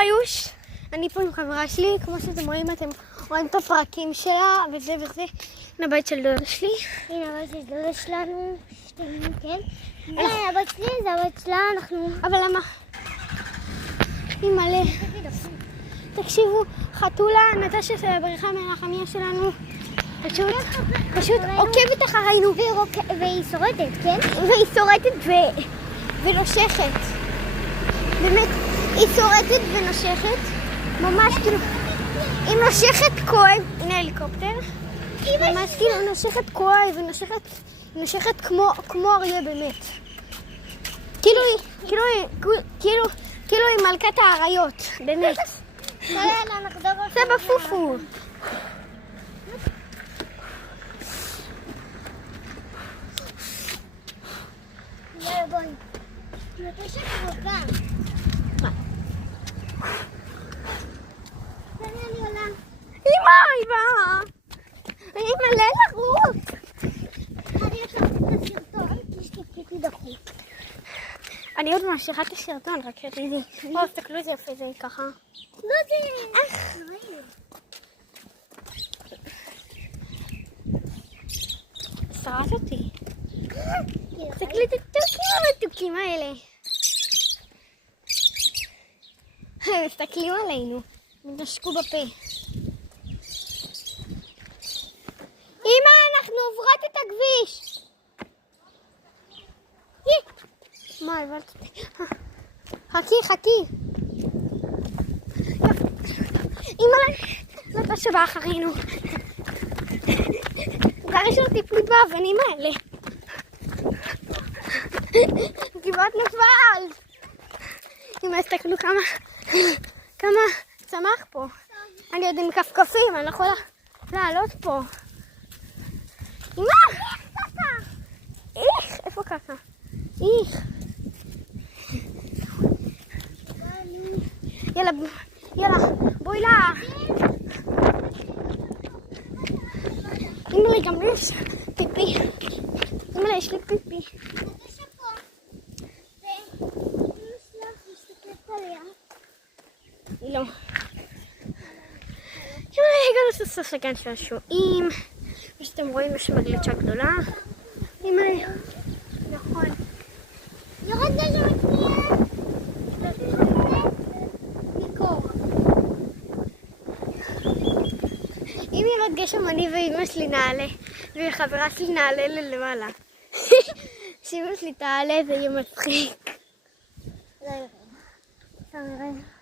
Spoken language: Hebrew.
חיוש, אני פה עם חברה שלי, כמו שאתם רואים, אתם רואים את הפרקים שלה, וזה וזה. הנה הבית של דודה שלי. הנה הבית של דודה שלנו, כן. הנה הבית שלי, זה הבית שלה, אנחנו... אבל למה? היא מלא. תקשיבו, חתולה, נטשה של הבריחה מהרחמיה שלנו, פשוט עוקבת אחרינו. והיא שורטת, כן? והיא שורטת ונושכת. באמת, היא שורטת ונושכת. ממש כאילו, היא נושכת כואב. הנה הליקופטר. ממש כאילו, היא נושכת כואב, היא נושכת כמו אריה באמת. כאילו היא מלכת האריות, באמת. יאללה, נחזור. זה בפופו. יאללה, בואי. נטשה קרובה. מה? אני עולה. אמא! אמא, לאן לרוץ? אני אשאר את הסרטון, כי יש לי פיפי דחוף. אני עוד ממשיכה את הסרטון, רק שתדעי. בואו, תסתכלו איזה יפה זה ככה. לא זה... שרט אותי. תסתכלי את המתוקים האלה. הם מסתכלים עלינו. הם נשקו בפה. אמא, אנחנו עוברות את הכביש. מה, הבנת אותי? חכי. אמא, נטשה באה אחרינו. כבר יש לו טיפול באבנים האלה. כמעט נפל. אמא, הסתכלו כמה צמח פה. אני עוד עם כפכפים, אני לא יכולה לעלות פה. אמא! איך? איפה קקה? איך? יאללה, בואי לה. אמא לי, גם לי יש פיפי. אמא לי, יש לי פיפי. נטשה פה. ואמא שלך מסתכלת עליה. היא לא. הגענו סוף לגן של השועים. כמו שאתם רואים, יש מגלצ'ה גדולה. אמא לי. נכון. יורד גשם מצנייה. מקור. אם ירד גשם, אני ואמא שלי נעלה. וחברה שלי נעלה למעלה. שאמא שלי תעלה, זה יהיה מצחיק. לא יורד.